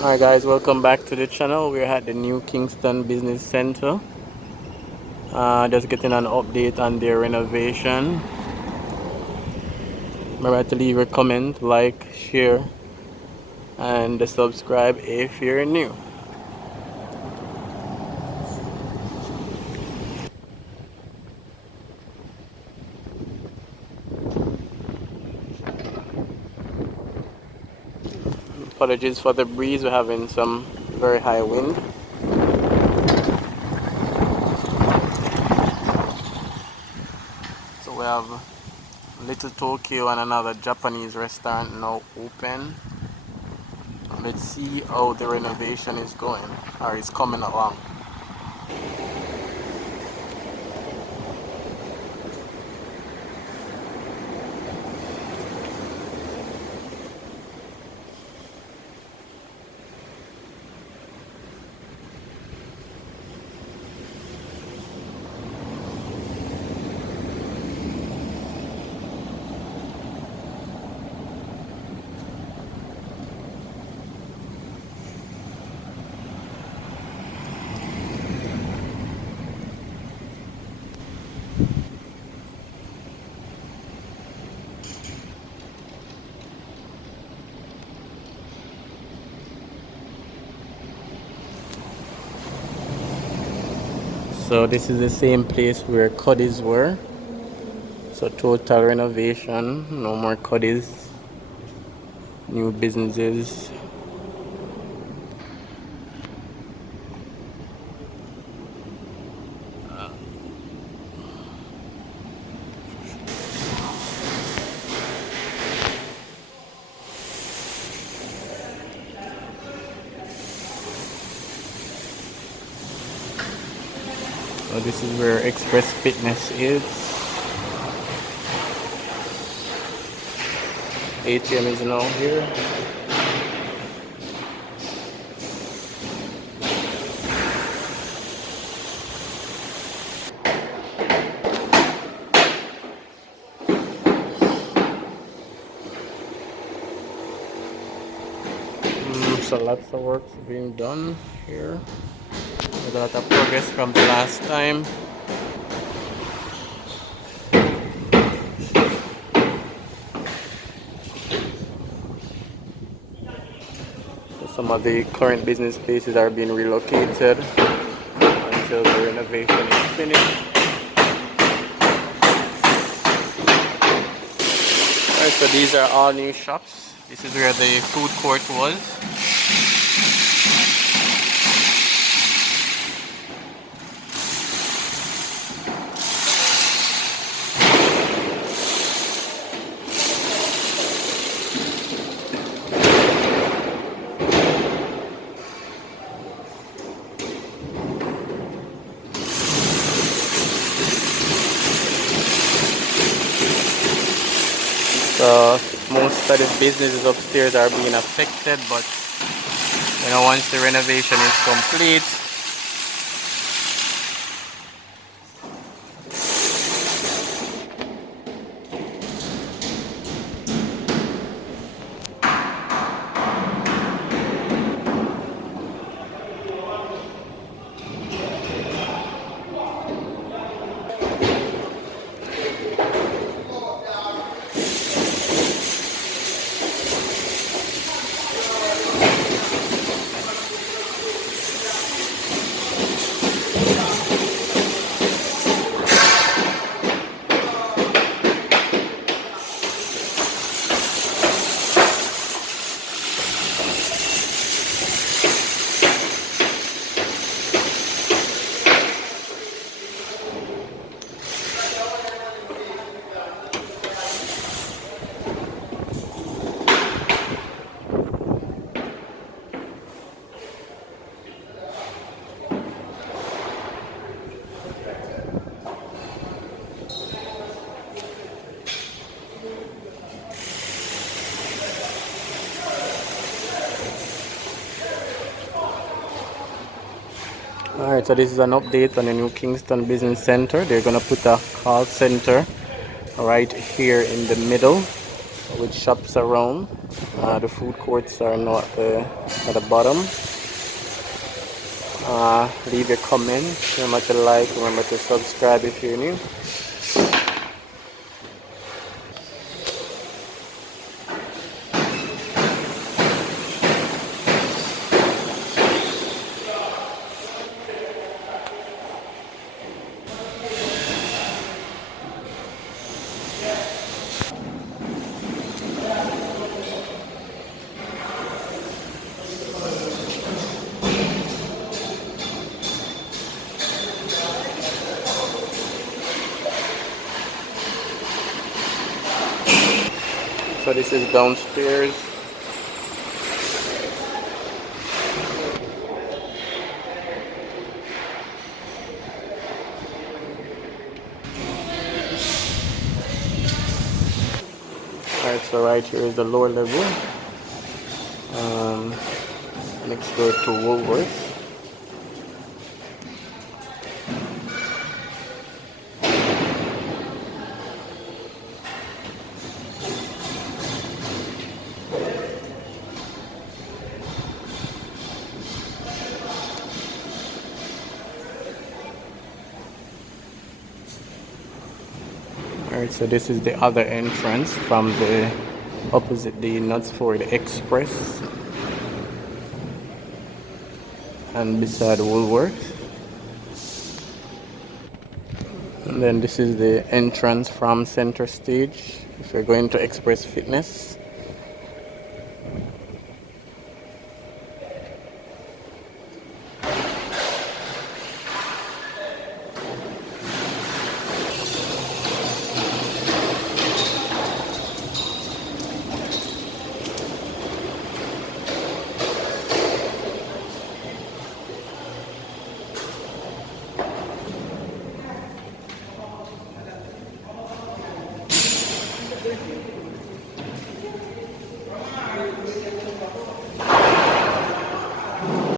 Alright guys, welcome back to the channel. We're at the new Kingston Business Center. Just getting an update on their renovation. Remember to leave a comment, like, share, and subscribe if you're new. Apologies for the breeze, we're having some very high wind. So we have Little Tokyo and another Japanese restaurant now open. Let's see how the renovation is going, or is coming along. So this is the same place where Cuddies were. So total renovation, no more Cuddies, new businesses. So this is where Express Fitness is. ATM is now here. So lots of work's being done here. A lot of progress from the last time. So some of the current business spaces are being relocated until the renovation is finished. Alright, so these are all new shops. This is where the food court was. So most of the businesses upstairs are being affected, but once the renovation is complete, alright, so this is an update on the new Kingston Business Center. They're gonna put a call center right here in the middle. with shops around. The food courts are not at the bottom. Leave your comment. Remember to like. Remember to subscribe if you're new. So this is downstairs. Alright, so right here is the lower level. Um, Next door to Woolworth. Alright, so this is the other entrance from the opposite the Knutsford Express and beside Woolworth. And then this is the entrance from Center Stage if you're going to Express Fitness.